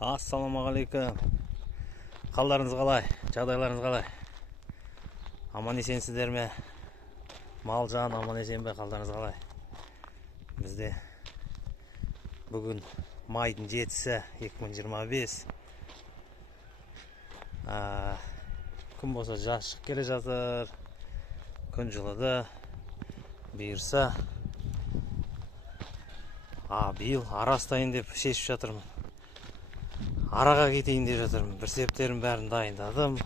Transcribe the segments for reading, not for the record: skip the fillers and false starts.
Ассалаумағалейкум. Қалдарыңыз қалай? Жағдайларыңыз қалай? Аман есенсіздер ме? Мал жан аман есен бе? Қалдарыңыз қалай? Бізде бүгін майдың 7-сі 2025. Күн болса жаз шығып келе жатыр. Күн жылыды. Бұйырса биыл ара ұстайын деп шешіп жатырмын. Араға кетейін деп жатырмын. Бір септерін бәрін дайындадым.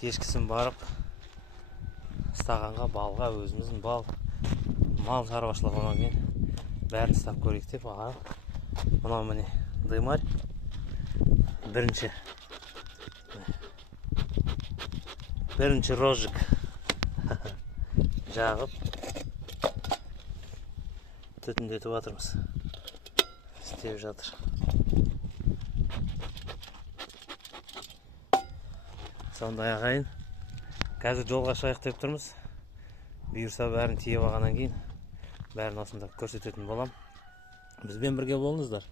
Кешкісін барып стағанға, балға, өзіміздің мал шаруашылығынан кейін бәрін ұстап көрейік деп мынау міне дымарь бірінші розжиг жағып түтіндетіп жатырмыз. Істеп жатыр. Сондай ағайын. Қазір жолға шығайық деп тұрмыз. Бұйырса бәрін тиеп алғаннан кейін бәрін осында көрсететін болам. Бізбен бірге болыңыздар.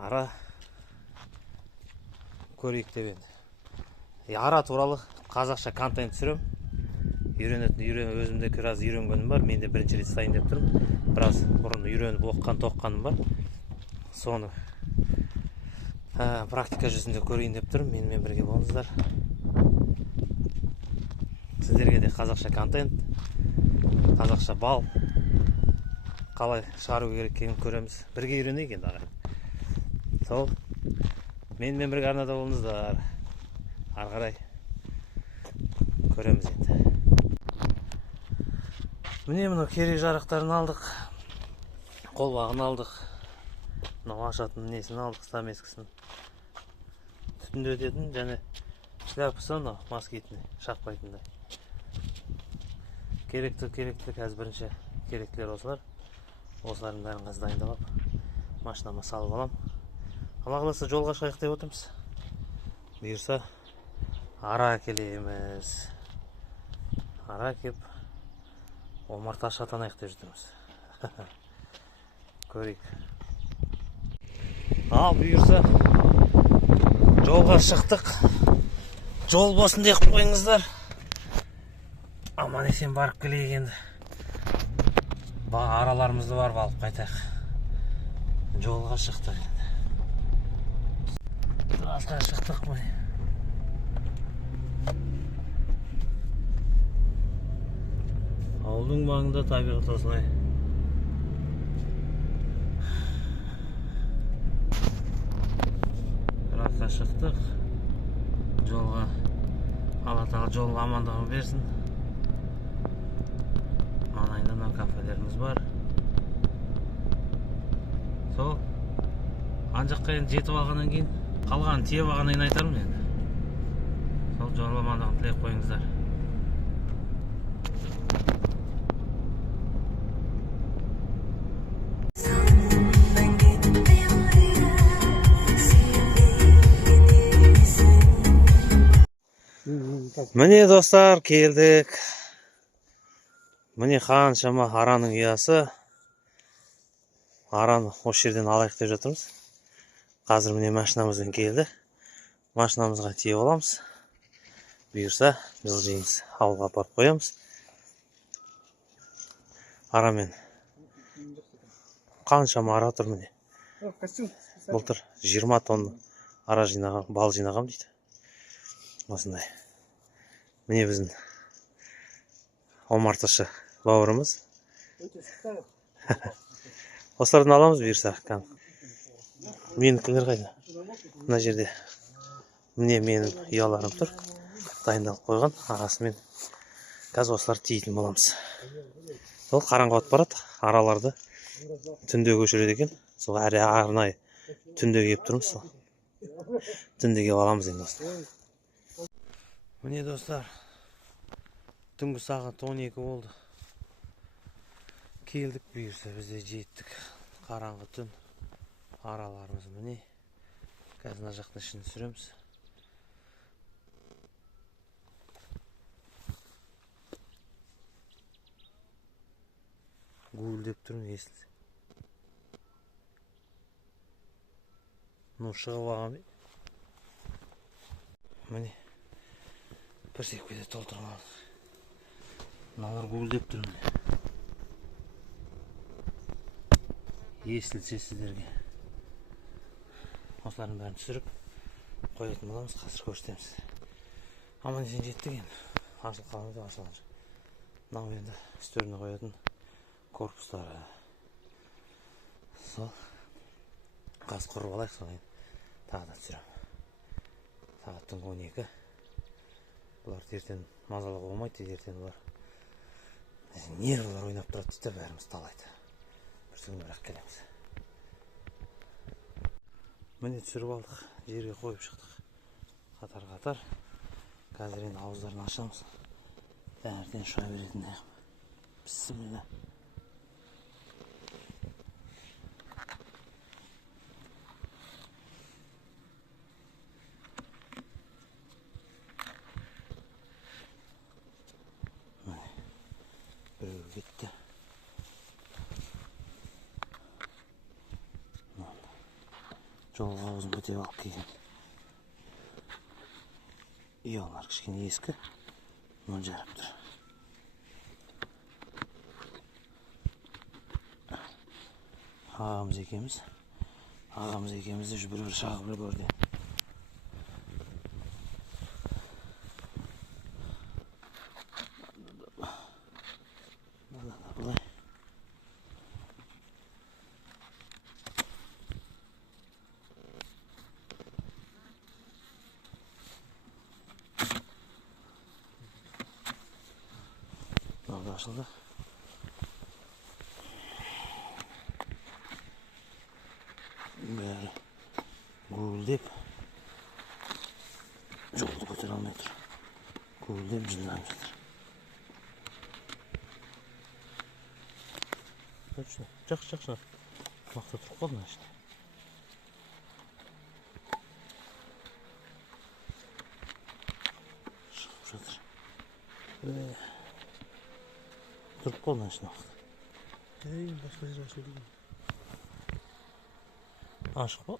Ара көрейік деп енді. Ара туралы қазақша контент түсірем. Өзімде біраз үйренгенім бар. Мен де бірінші рет сайын деп тұрмын. Біраз бұрын үйреніп тоққаным бар. Соны практика жүзінде көрейін деп тұрмын. Менімен бірге болыңыздар. Сіздерге де қазақша контент, қазақша бал қалай шығару керек екенін көреміз. Бірге үйренейік енді ағайын. Сол менімен бірге арнада болыңыздар. Ары қарай көреміз енді. Міне мұны керек жарақтарын алдық. Қолбағын алдық. Мынау ашатын несін алдық, стамескісін. Түтінді өтетін және шляпысы москитный, шақпайтындай. Керекті қазір бірінші керектілер осылар. Осылардың бәрін қазір дайындалып, машинама салып алам. Алла қаласа жолға шығайық деп отырмыз. Бұйырса ара келеміз. Ара кеп омарта шатанайық деп жүрміз. Көрейік. Бұйырса жолға шықтық. Жол болсын деп қойыңыздар. Аман есен барып келейік енді. Араларымызды барып алып қайтайық. Жолға шықтық енді. Трасқа шықтық міне. Ауылдың маңында табиғат осылай. Трасқа шықтық. Жолға Алла тағала жолға амандығын берсін. Маңайында кафелеріміз бар. Сол анжаққа енді жетіп алғаннан кейін қалғанын тиеп алғаннан кейін айтармын енді. Сол жол амандығын тілеп қойыңыздар. Міне достар, келдік. Міне қаншама араның ұясы. Араны осы жерден алайық деп жатырмыз. Қазір міне машинамызбен келді. Машинамызға тиеп аламыз. Бұйырса жылжимыз, ауылға апарып қоямыз. Арамен қаншама ара тұр міне. Былтыр 20 тонна ара жинағам, бал жинағам дейді. Осындай. Міне біздің омарташы бауырымыз. Осылардан аламыз бұйырса. Менікілер қайда? Мына жерде міне менің ұяларым тұр. Дайындалып қойған ағасымен. Қазір осылар тиетін боламыз. Сол қараңғы барады. Араларды түнде көшіреді екен. Сол арнайы түнде кеп тұрмыз. Түнде кеп аламыз енді осылар. Міне достар, түнгі сағат 12 болды. Келдік бұйырса бізде жеттік. Қараңғы түн. Араларымыз міне. Қазір мына жақтың ішін түсіреміз. Гуілдеп тұрмын, естілсе. Ну шығып алған. Міне бір секпеде толтырмадық. Мыналар гуілдеп тұр міне. Естілсе сіздерге. Осылардың бәрін түсіріп қоятын боламыз, қазір көрсетеміз. Аман есен жеттік енді. Ашылып қалғанда ашылған жоқ. Мынау енді үстеріне қоятын корпустары. Сол қаз құрып алайық, сол енді тағы да түсірем. Сағаттың 12. Бұлар ертең мазалығы болмайды, ертең бұлар нервылар ойнап тұрады дейді, бәріміз талайды. Бір сөзін бірақ келеміз. Міне түсіріп алдық, жерге қойып шықтық. Қатар-қатар. Қазір енді ауыздарын ашамыз. Таңертең шыға беретін аяқ. Бісміллә. Біреу кетті. Жолға аузын бітеп алып келген. Ұялар кішкене ескі. Мұны жарып тұр. Ағамыз екеміз де бір шағып үлгерді. Бұлай. Мынау ашылды. Бәрі гуілдеп жолды көтере алмай тұр. Гуілдеп жылдам жатыр. Жақсы. Мақта тұрып қалды ма ішінде? Шығып жатыр. Тұрып қалды ма ішінде мақта? Басқа жер ашылды екен. Ашық па?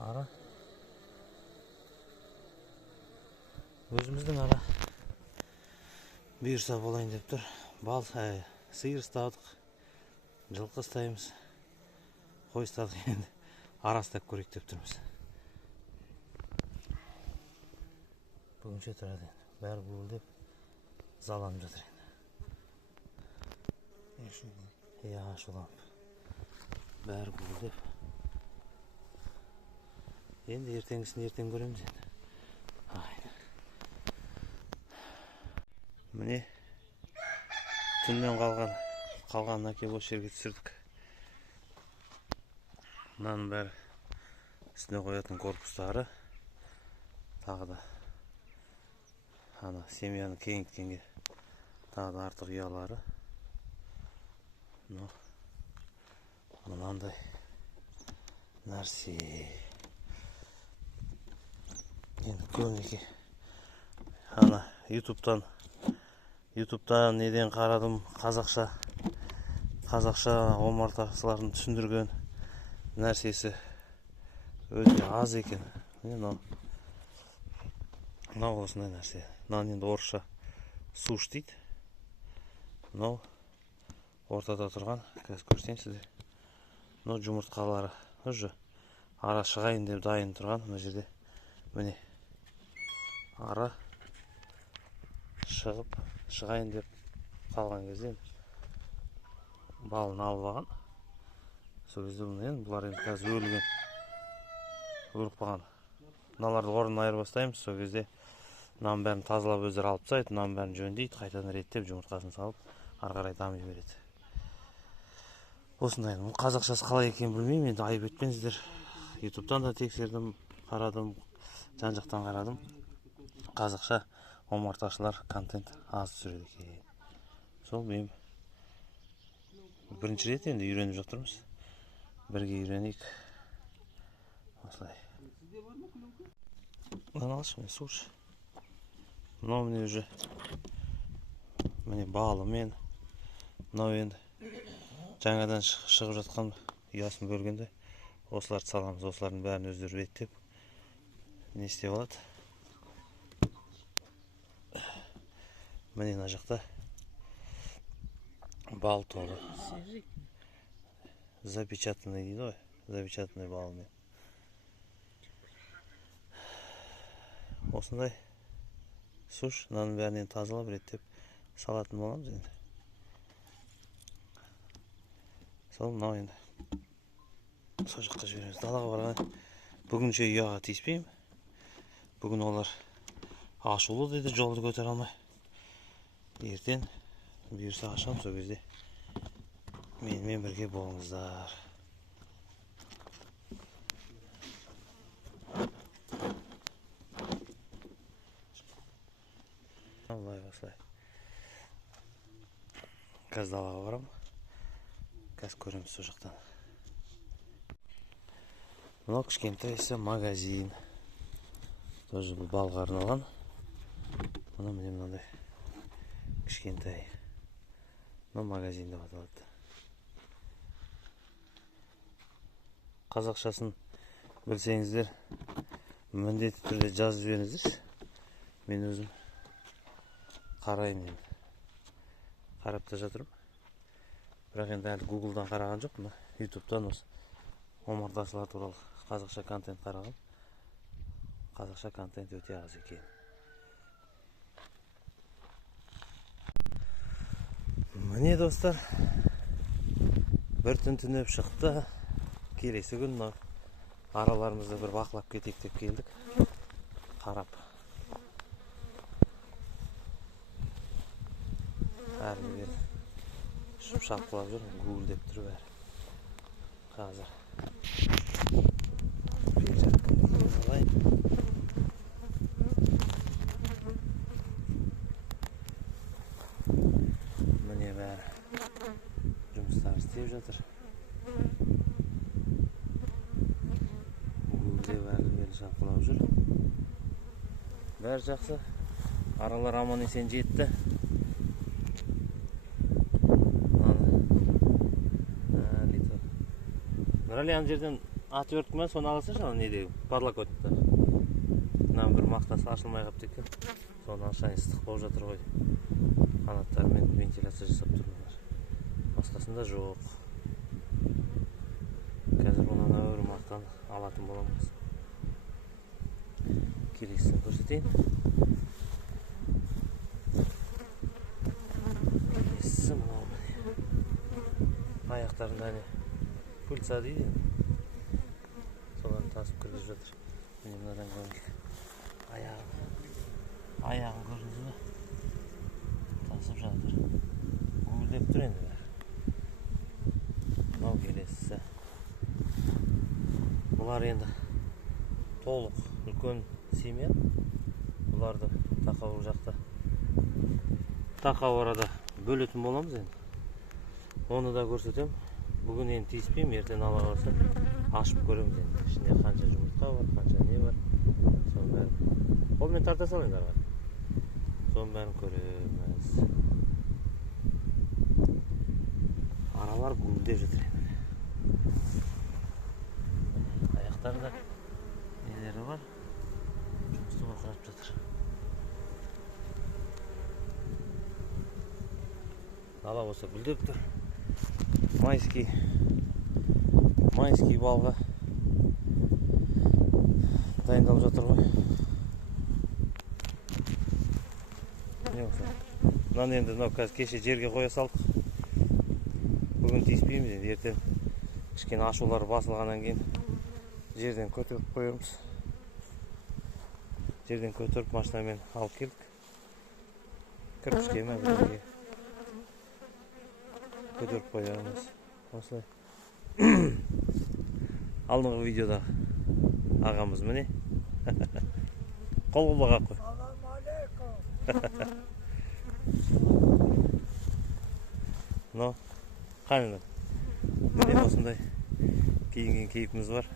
Ара. Өзіміздің ара. Бұйырса болайын деп тұр. Бал, сиыр ұстадық. Жылқы ұстаймыз. Қой ұстадық енді. Арастап көрейік деп тұрмыз. Бүгінше тұрады енді. Бәрі гуілдеп заланып жатыр енді. Ашуланып. Бәрі гуілдеп. Енді ертеңгісін ертең көреміз енді. Міне түннен қалған әкеп осы жерге түсірдік. Мынаның бәрі үстіне қоятын корпустары. Тағы да семьяны кеңіткенге тағы да артық ұялары. Мынандай нәрсе. Енді көмеке ютубтан неден қарадым, қазақша омарташылардың түсіндірген нәрсесі өте аз екен. Мынау осындай нәрсе. Мынау енді орысша суш дейді. Мынау ортада тұрған, қазір көрсетейін сізге. Мынау жұмыртқалары. Ара шығайын деп дайын тұрған. Мына жерде міне ара шығайын деп қалған кезде балын алып алған. Сол кезде бұлар енді қазір өліп қалған. Мыналарды орнын айырып бастаймыз. Сол кезде мынаның бәрін тазалап өздері алып тастайды, мынаның бәрін жөндейді, қайтадан реттеп жұмыртқасын салып, ары қарай дами береді. Осындай. Қазақшасы қалай екенін білмеймін, енді айып етпеңіздер. ютубтан да тексердім, қарадым, жан-жақтан қарадым. Қазақша омарташылар контент аз түсіреді екен. Сол мен бірінші рет енді үйреніп жатырмыз. Бірге үйренейік. Осылай. Мынаны алшы, міне суш. Мынау міне уже міне балымен, мынау енді жаңадан шығып жатқан ұясын бөлгенде осыларды саламыз. Осылардың бәрін өздері реттеп не істеп алады. Міне мына жақта бал толы. Запечатанный дейді ғой. Запечатанный балмен. Осындай суш, мынаның бәрінен тазалап реттеп салатын боламыз енді. Сол мынау енді сол жаққа жібереміз. Далаға барған бүгінше ұяға тиіспеймін. Бүгін олар ашулы деді, жолды көтере алмай. Ертең бұйырса ашам, сол кезде менімен бірге болыңыздар. Аллай басылай. Қазір далаға барам. Қазір көреміз сол жақтан. Мынау кішкентай магазин. Тоже бұл балға арналған. Мына міне мынандай кішкентай. Мына магазин деп аталады. Қазақшасын білсеңіздер, міндетті түрде жазып жіберіңіздер. Мен өзім қараймын. Қарап та жатырмын. Бірақ енді әлі Google'дан қараған жоқпын. YouTube'дан осы омарташылар туралы қазақша контент қараған. Қазақша контент өте аз екен. Міне достар, бір түн түнеп шықты. Келесі күн араларымызды бір бақылап кетейік деп келдік. Қарап. Әрі бері шапқылап жүр, Google деп тұр бәрі. Қазір. Міне бәрі жұмыстар істеп жатыр. Google бәрі шапқылап жүр. Бәрі жақсы. Аралар аман есен жетті. Нұрали ана жерден аты өртті ме, соны аласың шағын недегі, подлокотникта. Мынан бір мақтасы ашылмай қапты екен. Соны ашайын, ыстық болып жатыр ғой. Қанаттармен вентиляция жасап тұрмын. Басқасында жоқ. Қазір бұнан әуір мақтан алатын боламыз. Келесін көрсетейін. Келесі мынау. Аяқтарында не? Пыльца дейді. Соларын тасып кіргізіп жатыр. Міне мынадан көрінген. Аяғын көрдіңіз бе? Тасып жатыр. Гүлдеп тұр енді бәрі. Мынау келесісі. Бұлар енді толық үлкен семья. Бұларды тақау жақта. Тақау арада бөлетін боламыз енді. Оны да көрсетем. Бүгін енді тиіспеймін, ертең ала қалса ашып көреміз енді. Ішінде қанша жұмыртқа бар, қанша не бар. Соның бәрін қолмен тарта салыңдар бар. Соның бәрін көреміз. Аралар гүлдеп жатыр енді. Аяқтарында нелері бар. Жұмысты бақырап жатыр. Ала болса гүлдеп тұр. Майский балға дайындалып жатыр ғой. Мынаны енді қазір кеше жерге қоя салдық. Бүгін тиіспейміз енді, ертең кішкене ашулар басылғаннан кейін жерден көтеріп қоямыз. Жерден көтеріп машинамен алып келдік. Кірпішке ме бірге көтеріп қоямыз. Осылай. Алдыңғы видеода ағамыз міне. Қол бұлға қой. Но қане міне осындай киінген кейпіміз бар.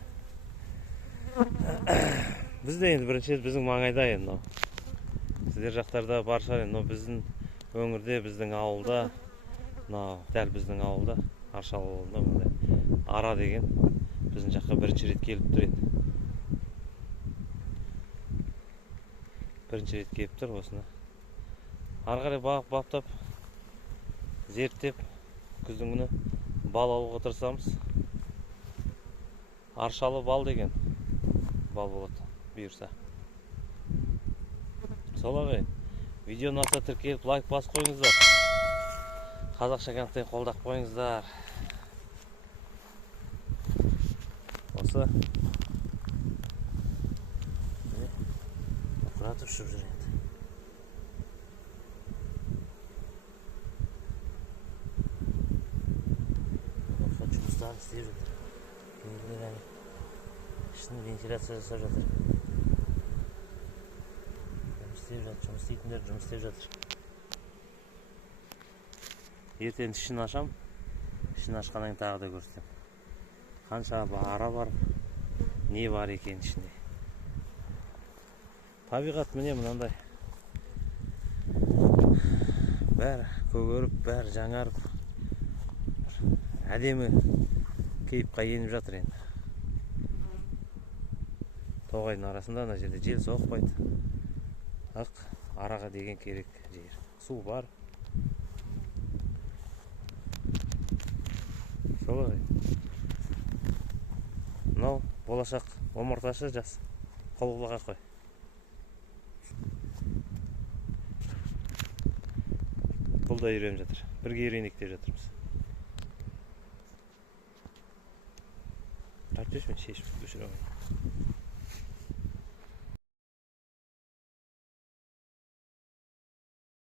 Бізде енді бірінші біздің маңайда енді сіздер жақтарда бар шығар енді, біздің өңірде, біздің ауылда, дәл біздің ауылда, Аршалы ауылында мындай ара деген біздің жаққа бірінші рет келіп тұр енді. Бірінші рет келіп тұр осыны. Ары қарай бағып баптап, зерттеп, күздің күні бал алуға тырысамыз. Аршалы бал деген бал болады бұйырса. Сол ағай, видеоны аса тіркеліп, лайк басып қойыңыздар. Қазақша каналды қолдап қойыңыздар. Осы құратып ұшып жүр енді. Осы жұмыстарын істеп жатыр. Кейбіреулер ішін вентиляция жасап жатыр. Жұмыс істейтіндер жұмыс істеп жатыр. Ертең ішін ашам. Ішін ашқаннан кейін тағы да көрсетем. Қанша ара бар, не бар екен ішінде. Табиғат міне мынандай. Бәрі көгеріп, бәрі жаңарып, әдемі кейіпқа еніп жатыр енді. Тоғайдың арасында ана жерде жел соқпайды. Ақ араға деген керек жер. Су бар. Солай. Мынау болашақ омарташы жас. Қолғылыға қой. Бұл да үйреніп жатыр. Бірге үйренейік деп жатырмыз. Тартып мен шешіп өшіре қойдым.